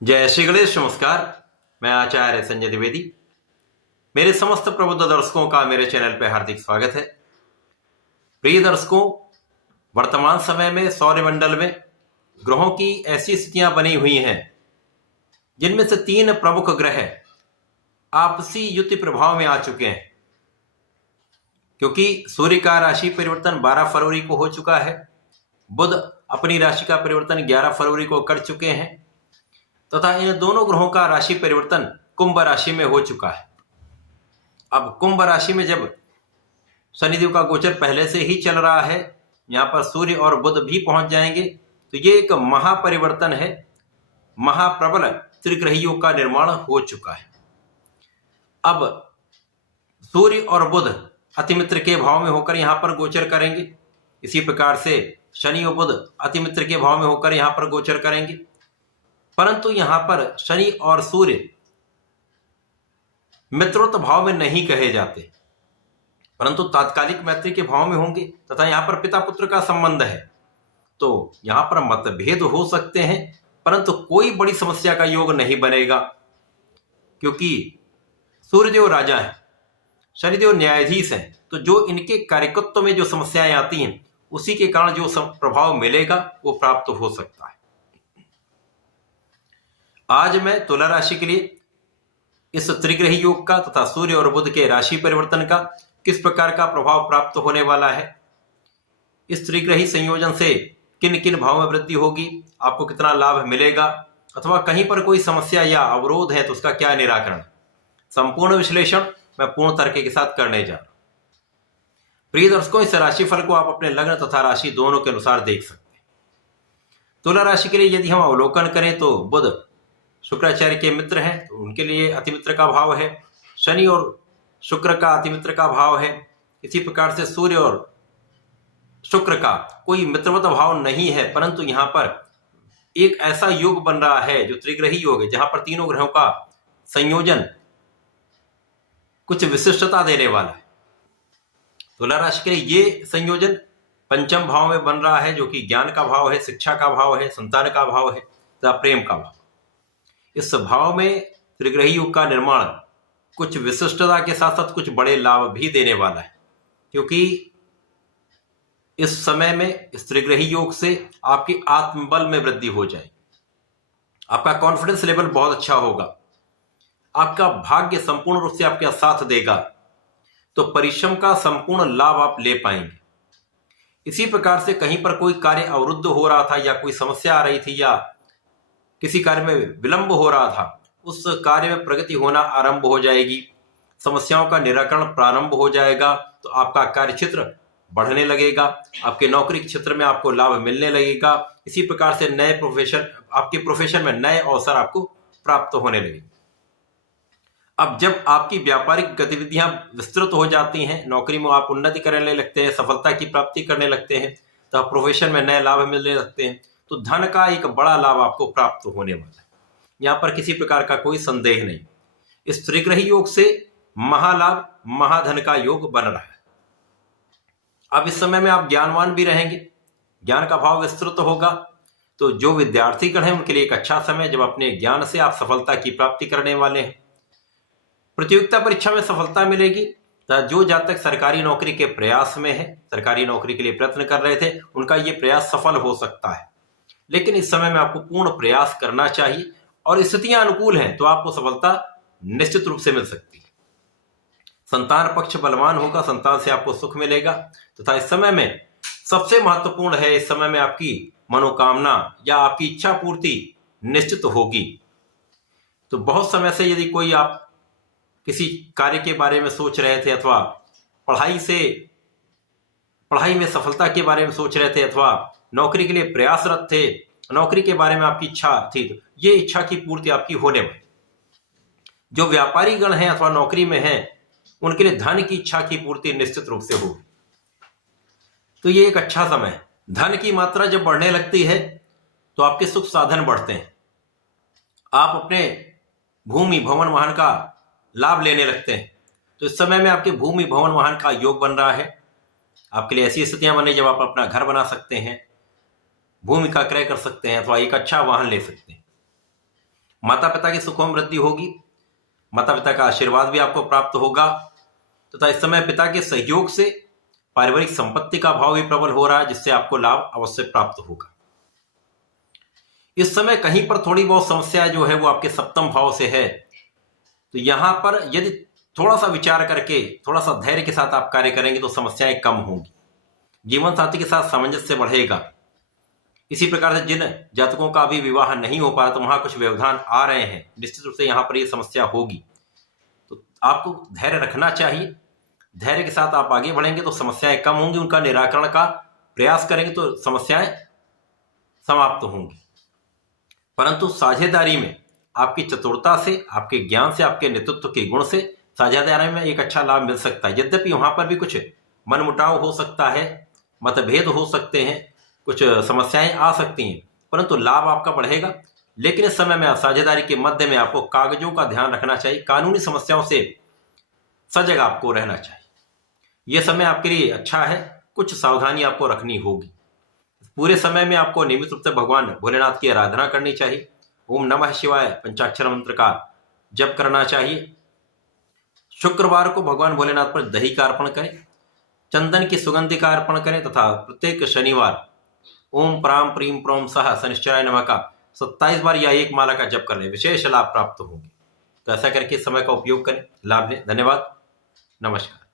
जय श्री गणेश। नमस्कार। मैं आचार्य संजय द्विवेदी। मेरे समस्त प्रबुद्ध दर्शकों का मेरे चैनल पर हार्दिक स्वागत है। प्रिय दर्शकों, वर्तमान समय में सौरमंडल में ग्रहों की ऐसी स्थितियां बनी हुई हैं जिनमें से 3 प्रमुख ग्रह आपसी युति प्रभाव में आ चुके हैं। क्योंकि सूर्य का राशि परिवर्तन 12 फरवरी को हो चुका है, बुध अपनी राशि का परिवर्तन 11 फरवरी को कर चुके हैं तथा इन दोनों ग्रहों का राशि परिवर्तन कुंभ राशि में हो चुका है। अब कुंभ राशि में जब शनिदेव का गोचर पहले से ही चल रहा है, यहाँ पर सूर्य और बुध भी पहुंच जाएंगे, तो ये एक महापरिवर्तन है, महाप्रबल त्रिग्रही योग का निर्माण हो चुका है। अब सूर्य और बुध अतिमित्र के भाव में होकर यहाँ पर गोचर करेंगे। इसी प्रकार से शनि और बुध अतिमित्र के भाव में होकर यहाँ पर गोचर करेंगे। परंतु यहां पर शनि और सूर्य मित्रोत्त भाव में नहीं कहे जाते, परंतु तात्कालिक मैत्री के भाव में होंगे तथा यहां पर पिता पुत्र का संबंध है, तो यहां पर मतभेद हो सकते हैं, परंतु कोई बड़ी समस्या का योग नहीं बनेगा। क्योंकि सूर्यदेव राजा है, शनिदेव न्यायाधीश हैं, तो जो इनके कार्यकत्व में जो समस्याएं आती हैं उसी के कारण जो प्रभाव मिलेगा वो प्राप्त हो सकता है। आज मैं तुला राशि के लिए इस त्रिग्रही योग का तथा सूर्य और बुध के राशि परिवर्तन का किस प्रकार का प्रभाव प्राप्त होने वाला है, इस त्रिग्रही संयोजन से किन किन भाव में वृद्धि होगी, आपको कितना लाभ मिलेगा, अथवा कहीं पर कोई समस्या या अवरोध है तो उसका क्या निराकरण, संपूर्ण विश्लेषण मैं पूर्ण तर्क के साथ करने जा रहा हूं। प्रिय दर्शकों, इस राशिफल को आप अपने लग्न तथा राशि दोनों के अनुसार देख सकते हैं। तुला राशि के लिए यदि हम अवलोकन करें तो बुध शुक्राचार्य के मित्र हैं, तो उनके लिए अतिमित्र का भाव है। शनि और शुक्र का अतिमित्र का भाव है। इसी प्रकार से सूर्य और शुक्र का कोई मित्रवत भाव नहीं है, परंतु यहां पर एक ऐसा योग बन रहा है जो त्रिग्रही योग है, जहां पर तीनों ग्रहों का संयोजन कुछ विशिष्टता देने वाला है। तुला राशि के लिए ये संयोजन पंचम भाव में बन रहा है, जो कि ज्ञान का भाव है, शिक्षा का भाव है, संतान का भाव है तथा प्रेम का भाव। इस भाव में त्रिग्रही योग का निर्माण कुछ विशिष्टता के साथ साथ कुछ बड़े लाभ भी देने वाला है। क्योंकि इस समय में इस त्रिग्रही योग से आपकी आत्मबल में वृद्धि हो जाएगी, आपका कॉन्फिडेंस लेवल बहुत अच्छा होगा, आपका भाग्य संपूर्ण रूप से आपके साथ देगा, तो परिश्रम का संपूर्ण लाभ आप ले पाएंगे। इसी प्रकार से कहीं पर कोई कार्य अवरुद्ध हो रहा था या कोई समस्या आ रही थी या किसी कार्य में विलंब हो रहा था, उस कार्य में प्रगति होना आरंभ हो जाएगी, समस्याओं का निराकरण प्रारंभ हो जाएगा, तो आपका कार्य क्षेत्र बढ़ने लगेगा, आपके नौकरी क्षेत्र में आपको लाभ मिलने लगेगा। इसी प्रकार से नए प्रोफेशन, आपके प्रोफेशन में नए अवसर आपको प्राप्त होने लगेंगे। अब जब आपकी व्यापारिक गतिविधियां विस्तृत हो जाती हैं, नौकरी में आप उन्नति करने लगते हैं, सफलता की प्राप्ति करने लगते हैं, तो प्रोफेशन में नए लाभ मिलने लगते हैं, तो धन का एक बड़ा लाभ आपको प्राप्त होने वाला है। यहां पर किसी प्रकार का कोई संदेह नहीं। इस त्रिग्रही योग से महालाभ, महाधन का योग बन रहा है। अब इस समय में आप ज्ञानवान भी रहेंगे, ज्ञान का भाव विस्तृत होगा, तो जो विद्यार्थीगण हैं उनके लिए एक अच्छा समय, जब अपने ज्ञान से आप सफलता की प्राप्ति करने वाले हैं। प्रतियोगिता परीक्षा में सफलता मिलेगी। जो जातक सरकारी नौकरी के प्रयास में है, सरकारी नौकरी के लिए प्रयत्न कर रहे थे, उनका ये प्रयास सफल हो सकता है, लेकिन इस समय में आपको पूर्ण प्रयास करना चाहिए और स्थितियां अनुकूल हैं तो आपको सफलता निश्चित रूप से मिल सकती है। संतान पक्ष बलवान होगा, संतान से आपको सुख मिलेगा तथा इस समय में सबसे महत्वपूर्ण है, इस समय में आपकी मनोकामना या आपकी इच्छा पूर्ति निश्चित होगी। तो बहुत समय से यदि कोई आप किसी कार्य के बारे में सोच रहे थे, अथवा पढ़ाई में सफलता के बारे में सोच रहे थे, अथवा नौकरी के लिए प्रयासरत थे, नौकरी के बारे में आपकी इच्छा थी, तो ये इच्छा की पूर्ति आपकी होने वाली। जो व्यापारी गण हैं अथवा नौकरी में हैं, उनके लिए धन की इच्छा की पूर्ति निश्चित रूप से होगी। तो ये एक अच्छा समय है। धन की मात्रा जब बढ़ने लगती है तो आपके सुख साधन बढ़ते हैं, आप अपने भूमि भवन वाहन का लाभ लेने लगते हैं। तो इस समय में आपके भूमि भवन वाहन का योग बन रहा है। आपके लिए ऐसी स्थितियां बनी जब आप अपना घर बना सकते हैं, भूमि का क्रय कर सकते हैं, अथवा एक अच्छा वाहन ले सकते हैं। माता पिता की सुखों में वृद्धि होगी, माता पिता का आशीर्वाद भी आपको प्राप्त होगा तथा इस समय पिता के सहयोग से पारिवारिक संपत्ति का भाव भी प्रबल हो रहा है, जिससे आपको लाभ अवश्य प्राप्त होगा। इस समय कहीं पर थोड़ी बहुत समस्या जो है वो आपके सप्तम भाव से है, तो यहां पर यदि थोड़ा सा विचार करके थोड़ा सा धैर्य के साथ आप कार्य करेंगे तो समस्याएं कम होंगी, जीवन साथी के साथ सामंजस्य बढ़ेगा। इसी प्रकार से जिन जातकों का अभी विवाह नहीं हो पा रहा तो वहां कुछ व्यवधान आ रहे हैं, निश्चित रूप से यहाँ पर ये समस्या होगी, तो आपको धैर्य रखना चाहिए। धैर्य के साथ आप आगे बढ़ेंगे तो समस्याएं कम होंगी, उनका निराकरण का प्रयास करेंगे तो समस्याएं समाप्त होंगी। परंतु साझेदारी में आपकी चतुरता से, आपके ज्ञान से, आपके नेतृत्व के गुण से साझेदारी में एक अच्छा लाभ मिल सकता है। यद्यपि वहां पर भी कुछ मनमुटाव हो सकता है, मतभेद हो सकते हैं, कुछ समस्याएं आ सकती हैं, परंतु लाभ आपका बढ़ेगा। लेकिन इस समय में साझेदारी के मध्य में आपको कागजों का ध्यान रखना चाहिए, कानूनी समस्याओं से सजग आपको रहना चाहिए। यह समय आपके लिए अच्छा है, कुछ सावधानी आपको रखनी होगी। पूरे समय में आपको नियमित रूप से भगवान भोलेनाथ की आराधना करनी चाहिए। ओम नमः शिवाय पंचाक्षर मंत्र का जप करना चाहिए। शुक्रवार को भगवान भोलेनाथ पर दही का अर्पण करें, चंदन की सुगंधि का अर्पण करें तथा प्रत्येक शनिवार ओम प्राम प्रीम प्रोम सह शनिश्चराय नमः का 27 बार या एक माला का जप कर ले, विशेष लाभ प्राप्त होंगे। तो ऐसा करके समय का उपयोग करें, लाभ लें। धन्यवाद, नमस्कार।